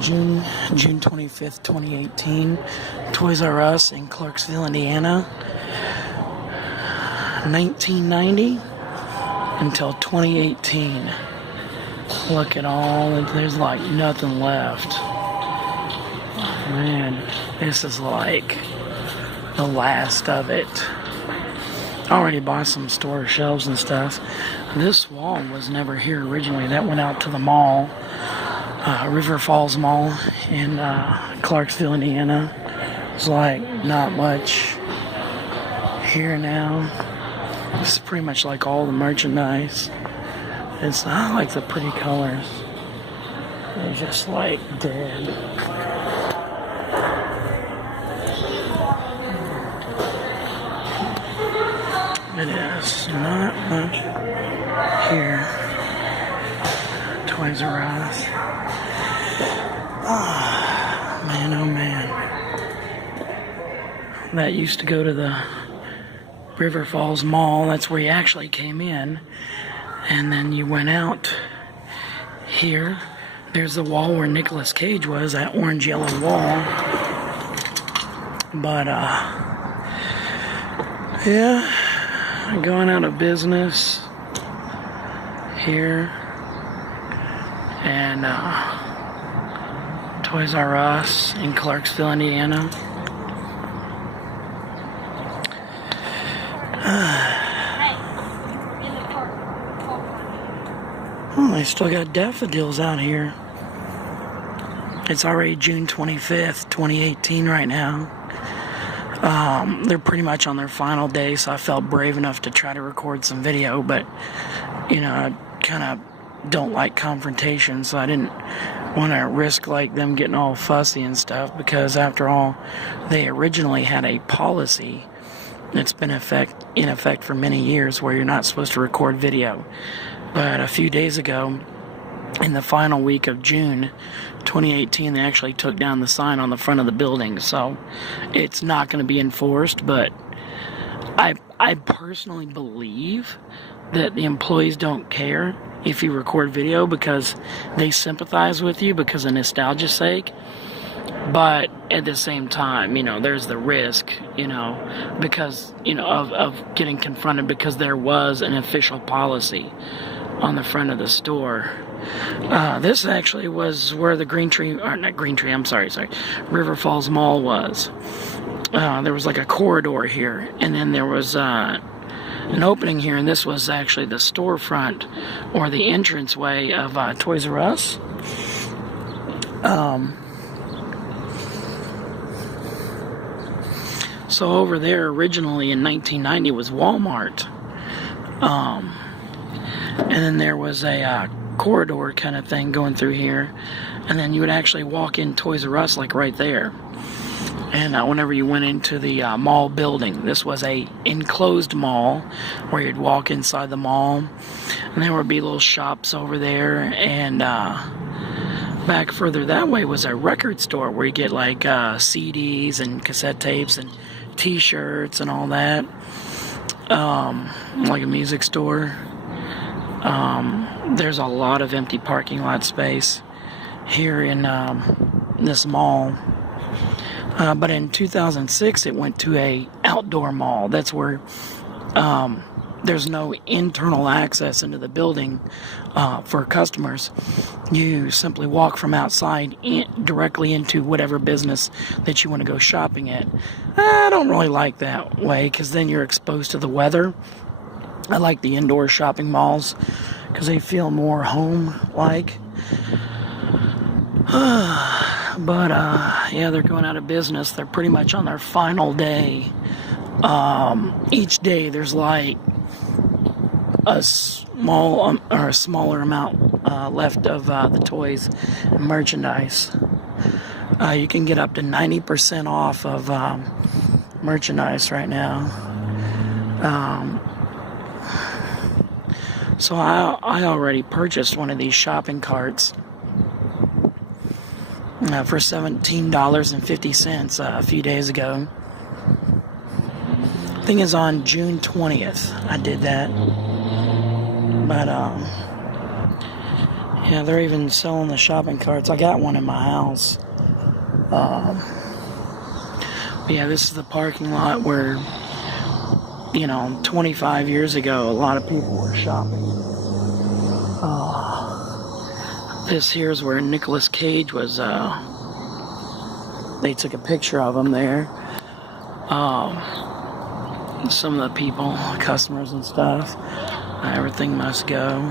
June 25th, 2018, Toys R Us in Clarksville, Indiana, 1990 until 2018. Look at all, there's like nothing left. Man, this is like the last of it. I already bought some store shelves and stuff. This wall was never here originally. That went out to the mall, River Falls Mall in Clarksville, Indiana. It's like not much here now. It's pretty much like all the merchandise. It's not like the pretty colors. They're just like dead. It is not much here. Toys R Us. Oh, man, oh man. That used to go to the River Falls Mall. That's where you actually came in. And then you went out here. There's the wall where Nicolas Cage was, that orange-yellow wall. But, yeah. Going out of business here, and Toys R Us in Clarksville, Indiana. Oh, they still got daffodils out here. It's already June 25th, 2018 right now. They're pretty much on their final day, so I felt brave enough to try to record some video, but, you know, I kind of don't like confrontation, so I didn't want to risk, like, them getting all fussy and stuff, because, after all, they originally had a policy that's been in effect for many years where you're not supposed to record video. But a few days ago, in the final week of June 2018, they actually took down the sign on the front of the building, so it's not going to be enforced. But I personally believe that the employees don't care if you record video because they sympathize with you because of nostalgia's sake. But at the same time, you know, there's the risk, you know, because, you know, of getting confronted because there was an official policy on the front of the store. This actually was where the River Falls Mall was. There was like a corridor here, and then there was an opening here, and this was actually the storefront or the entranceway of Toys R Us. So over there originally in 1990 was Walmart. And then there was a corridor kind of thing going through here, and then you would actually walk in Toys R Us like right there. And whenever you went into the mall building, this was a enclosed mall where you'd walk inside the mall, and there would be little shops over there, and back further that way was a record store where you get like CDs and cassette tapes and t-shirts and all that, like a music store. There's a lot of empty parking lot space here in this mall. But in 2006, it went to a outdoor mall. That's where there's no internal access into the building for customers. You simply walk from outside directly into whatever business that you want to go shopping at. I don't really like that way because then you're exposed to the weather. I like the indoor shopping malls because they feel more home-like. But, yeah, they're going out of business. They're pretty much on their final day. Each day there's like a small or a smaller amount left of the toys and merchandise. You can get up to 90% off of merchandise right now. So I already purchased one of these shopping carts for $17.50 a few days ago. I think it's on June 20th I did that. But Yeah, they're even selling the shopping carts. I got one in my house. Yeah, this is the parking lot where, 25 years ago, a lot of people were shopping. This here's where Nicolas Cage was, they took a picture of him there. Some of the people, customers and stuff, everything must go.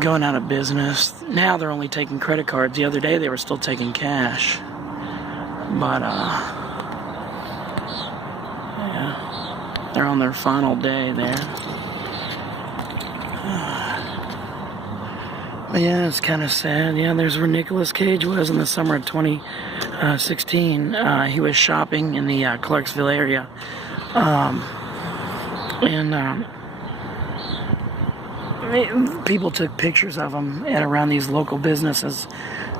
Going out of business. Now they're only taking credit cards. The other day they were still taking cash. But, yeah, they're on their final day there. But yeah, it's kind of sad. Yeah, there's where Nicolas Cage was in the summer of 2016. He was shopping in the Clarksville area. People took pictures of him at around these local businesses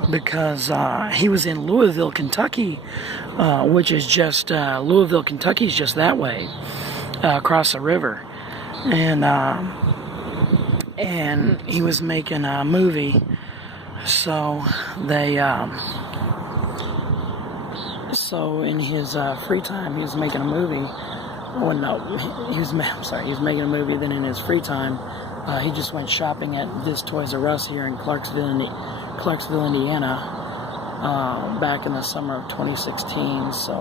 because he was in Louisville, Kentucky, which is just, Louisville, Kentucky is just that way, across the river. And he was making a movie, so they, so in his free time, he was making a movie. Well, no, he was making a movie, then in his free time, he just went shopping at this Toys R Us here in Clarksville, Indiana, back in the summer of 2016. So,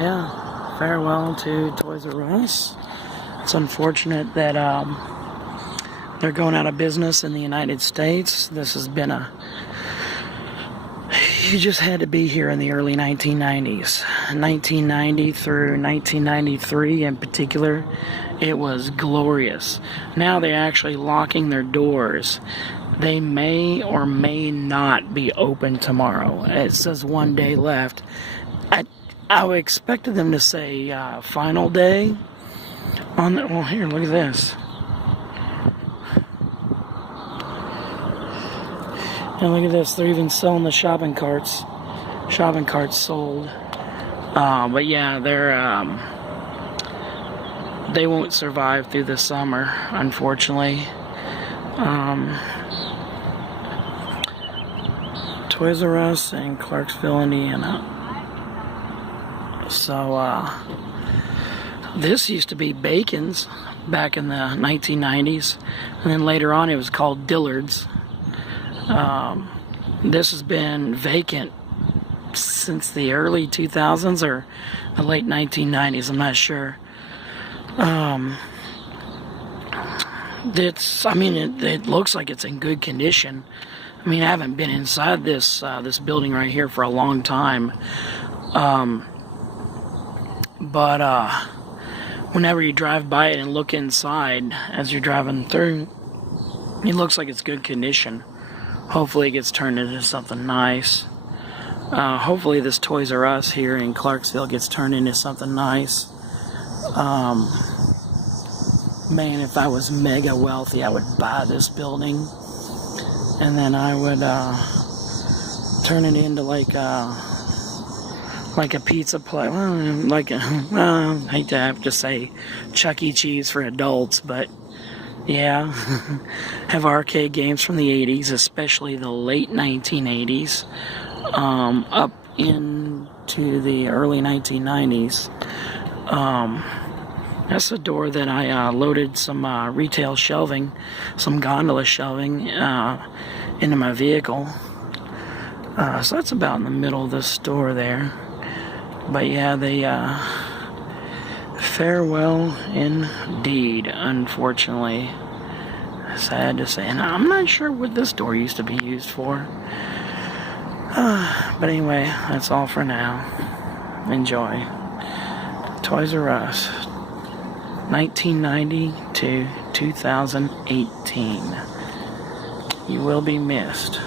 yeah, farewell to Toys R Us. It's unfortunate that they're going out of business in the United States. This has been you just had to be here in the early 1990s. 1990 through 1993 in particular, it was glorious. Now they're actually locking their doors. They may or may not be open tomorrow. It says 1 day left. I expected them to say final day. Well, here, look at this. And look at this, they're even selling the shopping carts. Shopping carts sold. But yeah, they won't survive through the summer, unfortunately. Toys R Us in Clarksville, Indiana. So, this used to be Bacon's back in the 1990s. And then later on it was called Dillard's. This has been vacant since the early 2000s or the late 1990s, I'm not sure. It looks like it's in good condition. I mean, I haven't been inside this building right here for a long time. But whenever you drive by it and look inside as you're driving through, it looks like it's good condition. Hopefully it gets turned into something nice. Hopefully this Toys R Us here in Clarksville gets turned into something nice. Man, if I was mega wealthy, I would buy this building. And then I would turn it into like a pizza place. I hate to have to say Chuck E. Cheese for adults, but yeah, have arcade games from the 80s, especially the late 1980s, up into the early 1990s. That's the door that I loaded some retail shelving, some gondola shelving into my vehicle. So that's about in the middle of the store there. But yeah, they farewell indeed, unfortunately. Sad to say. And I'm not sure what this door used to be used for. But anyway, that's all for now. Enjoy. Toys R Us, 1990 to 2018. You will be missed.